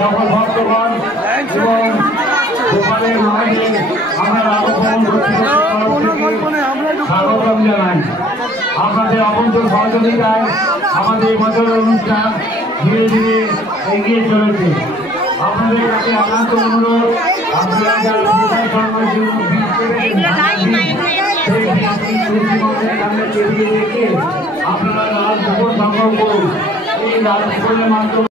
সকল ভক্তগণ এবং গোপালের মাঝে আমরা স্বাগতম জানাই। আপনাদের অবন্তর সহযোগিতায় আমাদের বছরের অনুষ্ঠান ধীরে ধীরে এগিয়ে চলেছে। আপনাদের কাছে একান্ত অনুরোধ, আপনারা যারা আপনারা লাল ঠাকুর সংগ্রহ করুন। এই লাল ঠাকুরের মাধ্যমে